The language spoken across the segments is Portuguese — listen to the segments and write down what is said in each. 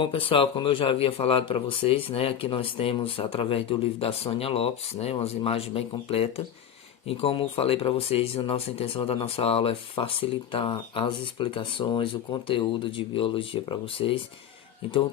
Bom, pessoal, como eu já havia falado para vocês, né, aqui nós temos, através do livro da Sônia Lopes, né, umas imagens bem completas. E como falei para vocês, a nossa intenção da nossa aula é facilitar as explicações, o conteúdo de biologia para vocês. Então,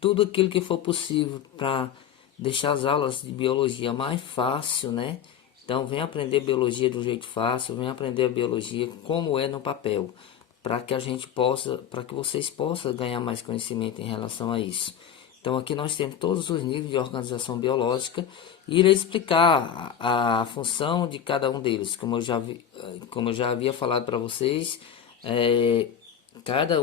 tudo aquilo que for possível para deixar as aulas de biologia mais fácil, né? Então, vem aprender biologia do jeito fácil, vem aprender a biologia como é no papel, para que a gente possa, para que vocês possam ganhar mais conhecimento em relação a isso. Então, aqui nós temos todos os níveis de organização biológica e irei explicar a função de cada um deles, como eu já havia falado para vocês. Cada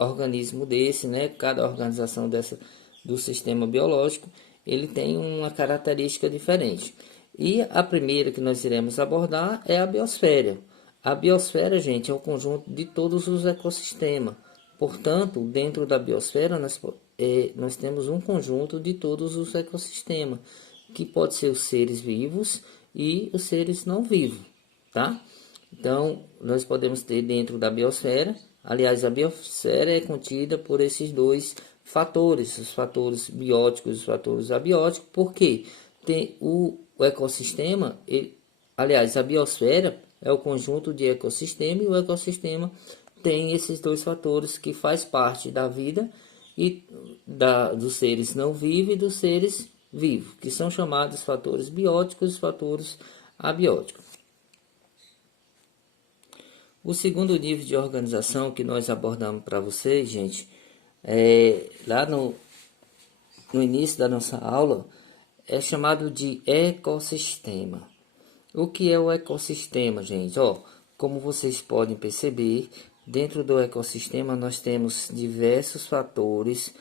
organismo desse, né, cada organização dessa do sistema biológico, ele tem uma característica diferente. E a primeira que nós iremos abordar é a biosfera. A biosfera, gente, é o conjunto de todos os ecossistemas. Portanto, dentro da biosfera, nós temos um conjunto de todos os ecossistemas, que pode ser os seres vivos e os seres não vivos, tá? Então, nós podemos ter dentro da biosfera, aliás, a biosfera é contida por esses dois fatores, os fatores bióticos e os fatores abióticos, porque tem o ecossistema, aliás, a biosfera é o conjunto de ecossistema e o ecossistema tem esses dois fatores que faz parte da vida e dos seres não vivos e dos seres vivos, que são chamados fatores bióticos e fatores abióticos. O segundo nível de organização que nós abordamos para vocês, gente, lá no início da nossa aula, é chamado de ecossistema. O que é o ecossistema, gente? Como vocês podem perceber, dentro do ecossistema nós temos diversos fatores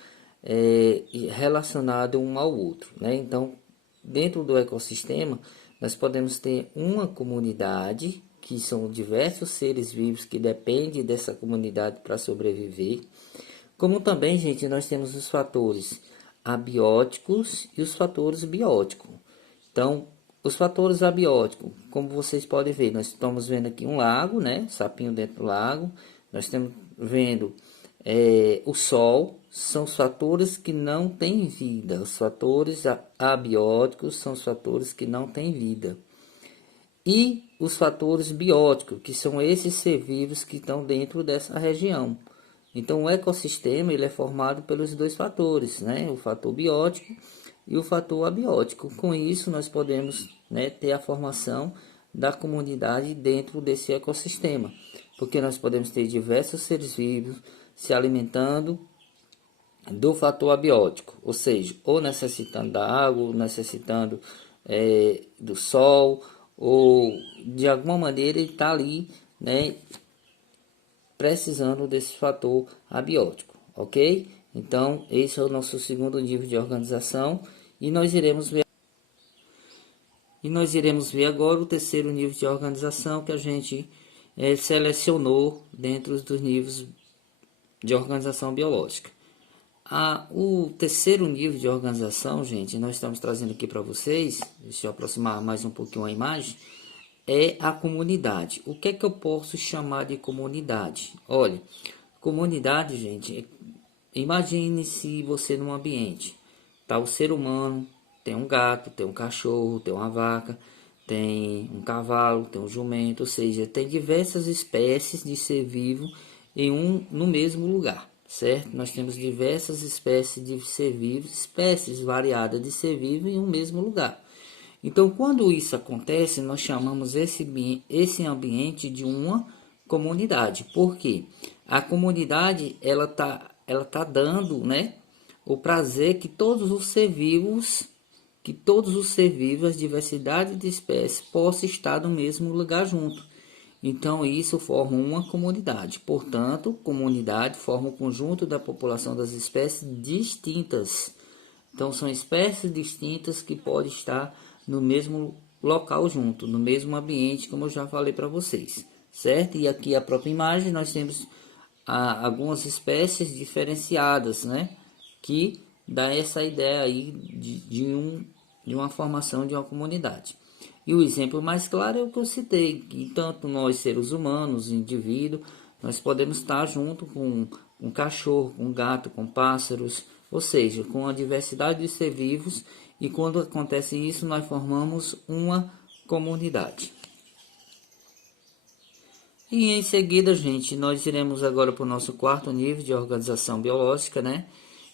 relacionados um ao outro, né? Então, dentro do ecossistema, nós podemos ter uma comunidade, que são diversos seres vivos que dependem dessa comunidade para sobreviver. Como também, gente, nós temos os fatores abióticos e os fatores bióticos. Então, os fatores abióticos, como vocês podem ver, nós estamos vendo aqui um lago, né? Sapinho dentro do lago. Nós estamos vendo o Sol, são os fatores que não têm vida. Os fatores abióticos são os fatores que não têm vida. E os fatores bióticos, que são esses seres vivos que estão dentro dessa região. Então, o ecossistema ele é formado pelos dois fatores, né? O fator biótico e o fator abiótico. Com isso, nós podemos, né, ter a formação da comunidade dentro desse ecossistema, porque nós podemos ter diversos seres vivos se alimentando do fator abiótico, ou seja, ou necessitando da água, ou necessitando do sol, ou de alguma maneira ele está ali, né, precisando desse fator abiótico, ok? Então, esse é o nosso segundo nível de organização e nós iremos ver agora o terceiro nível de organização que a gente selecionou dentro dos níveis de organização biológica. O terceiro nível de organização, gente, nós estamos trazendo aqui para vocês, deixa eu aproximar mais um pouquinho a imagem, é a comunidade. O que é que eu posso chamar de comunidade? Olha, comunidade, gente, imagine se você num ambiente, tá o ser humano, tem um gato, tem um cachorro, tem uma vaca, tem um cavalo, tem um jumento, ou seja, tem diversas espécies de ser vivo no mesmo lugar, certo? Nós temos diversas espécies de ser vivo, espécies variadas de ser vivo em um mesmo lugar. Então, quando isso acontece, nós chamamos esse ambiente de uma comunidade. Por quê? A comunidade ela tá dando, né, o prazer que todos os seres vivos, a diversidade de espécies, possa estar no mesmo lugar junto. Então, isso forma uma comunidade. Portanto, comunidade forma o conjunto da população das espécies distintas. Então, são espécies distintas que podem estar no mesmo local junto, no mesmo ambiente, como eu já falei para vocês, certo? E aqui a própria imagem nós temos algumas espécies diferenciadas, né? Que dá essa ideia aí de uma formação de uma comunidade. E o exemplo mais claro é o que eu citei, que tanto nós seres humanos, indivíduos, nós podemos estar junto com um cachorro, com um gato, com pássaros, ou seja, com a diversidade de seres vivos, e quando acontece isso, nós formamos uma comunidade. E em seguida, gente, nós iremos agora para o nosso quarto nível de organização biológica, né?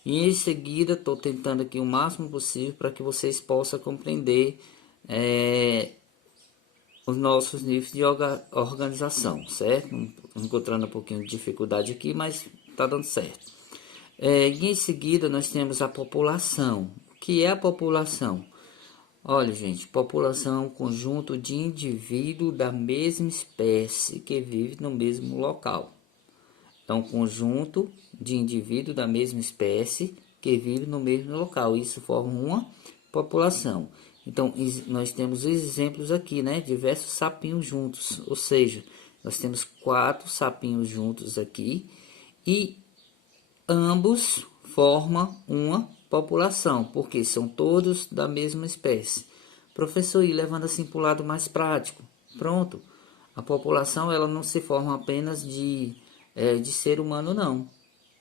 E em seguida, estou tentando aqui o máximo possível para que vocês possam compreender os nossos níveis de organização, certo? Encontrando um pouquinho de dificuldade aqui, mas está dando certo. E em seguida, nós temos a população. O que é a população? Olha, gente, população é um conjunto de indivíduos da mesma espécie que vive no mesmo local. É um conjunto de indivíduos da mesma espécie que vive no mesmo local. Isso forma uma população. Então, nós temos exemplos aqui, né? Diversos sapinhos juntos. Ou seja, nós temos 4 sapinhos juntos aqui e ambos formam uma população, porque são todos da mesma espécie. Professor, e levando assim para o lado mais prático, pronto, a população ela não se forma apenas de ser humano, não.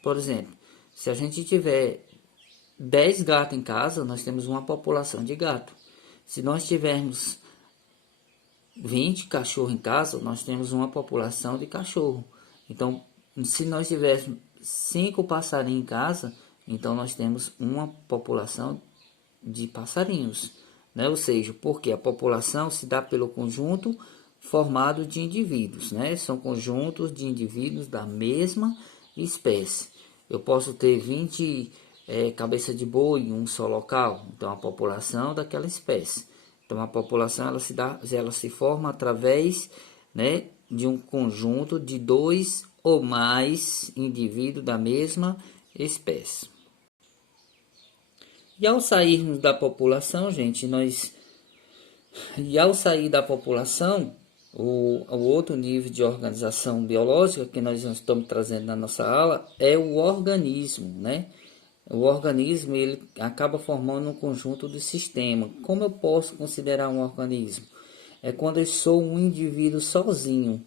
Por exemplo, se a gente tiver 10 gatos em casa, nós temos uma população de gato. Se nós tivermos 20 cachorros em casa, nós temos uma população de cachorro. Então, se nós tivermos 5 passarinhos em casa, então nós temos uma população de passarinhos, né? Ou seja, porque a população se dá pelo conjunto formado de indivíduos, né? São conjuntos de indivíduos da mesma espécie. Eu posso ter 20 cabeça de boi em um só local, então a população daquela espécie. Então a população ela se forma através, né, de um conjunto de 2 ou mais indivíduos da mesma espécie. E ao sairmos da população, gente, ao sair da população, o outro nível de organização biológica que nós estamos trazendo na nossa aula é o organismo, né? O organismo ele acaba formando um conjunto de sistema. Como eu posso considerar um organismo? É quando eu sou um indivíduo sozinho.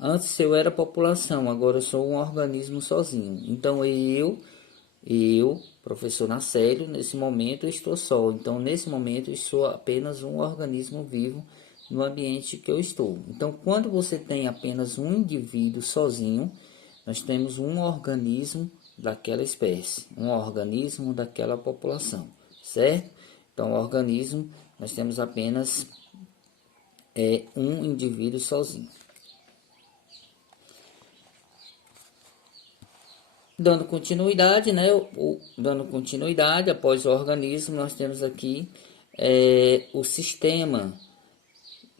Antes eu era população, agora eu sou um organismo sozinho. Então eu, professor Nacélio, nesse momento eu estou só. Então nesse momento eu sou apenas um organismo vivo no ambiente que eu estou. Então quando você tem apenas um indivíduo sozinho, nós temos um organismo daquela espécie, um organismo daquela população, certo? Então, o organismo, nós temos apenas um indivíduo sozinho. Dando continuidade, né? Dando continuidade, após o organismo, nós temos aqui o sistema.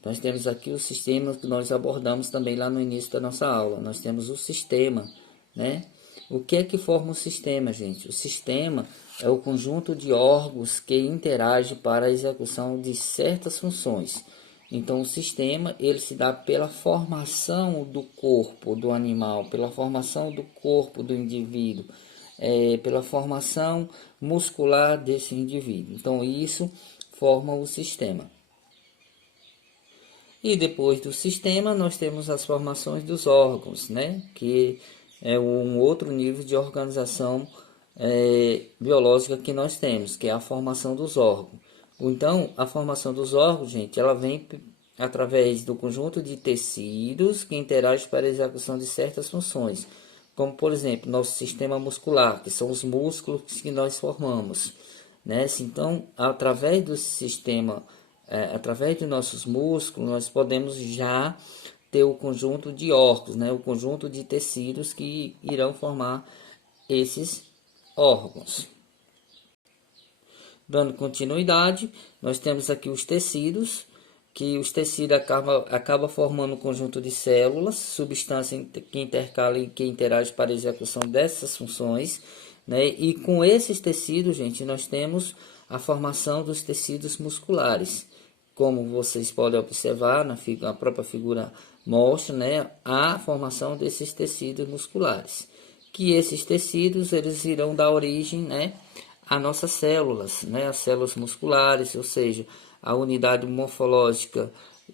Nós temos aqui o sistema que nós abordamos também lá no início da nossa aula. Nós temos o sistema, né? O que é que forma o sistema, gente? O sistema é o conjunto de órgãos que interagem para a execução de certas funções. Então, o sistema ele se dá pela formação do corpo do animal, pela formação do corpo do indivíduo, pela formação muscular desse indivíduo. Então, isso forma o sistema. E depois do sistema, nós temos as formações dos órgãos, né? Que é um outro nível de organização biológica que nós temos, que é a formação dos órgãos. Então, a formação dos órgãos, gente, ela vem através do conjunto de tecidos que interagem para a execução de certas funções, como, por exemplo, nosso sistema muscular, que são os músculos que nós formamos, né? Então, através do sistema, através dos nossos músculos, nós podemos já ter o conjunto de órgãos, né? O conjunto de tecidos que irão formar esses órgãos. Dando continuidade, nós temos aqui os tecidos, que os tecidos acaba formando um conjunto de células, substâncias que intercalam e que interagem para a execução dessas funções, né? E com esses tecidos, gente, nós temos a formação dos tecidos musculares. Como vocês podem observar, a própria figura mostra, né, a formação desses tecidos musculares. Que esses tecidos eles irão dar origem, né, a nossas células, né, as células musculares, ou seja, a unidade morfológica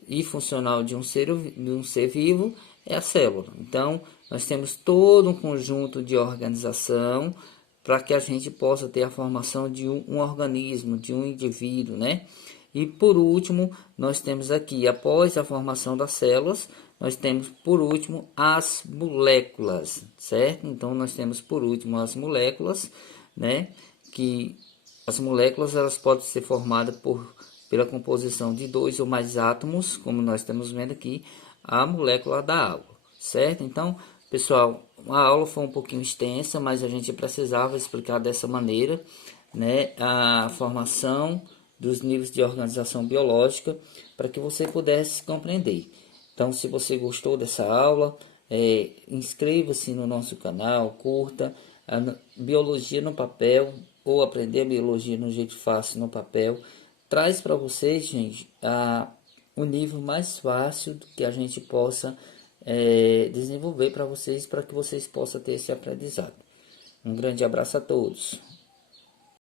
e funcional de um ser vivo é a célula. Então, nós temos todo um conjunto de organização para que a gente possa ter a formação de um organismo, de um indivíduo, né? E por último, nós temos aqui, após a formação das células, nós temos por último as moléculas, certo? Então, nós temos por último as moléculas, né? Que as moléculas elas podem ser formadas pela composição de dois ou mais átomos, como nós estamos vendo aqui, a molécula da água, certo? Então, pessoal, a aula foi um pouquinho extensa, mas a gente precisava explicar dessa maneira, né, a formação dos níveis de organização biológica para que você pudesse compreender. Então, se você gostou dessa aula, inscreva-se no nosso canal, curta a Biologia no Papel ou Aprender a Biologia no Jeito Fácil no Papel. Traz para vocês, gente, o nível mais fácil que a gente possa desenvolver para vocês que vocês possam ter esse aprendizado. Um grande abraço a todos.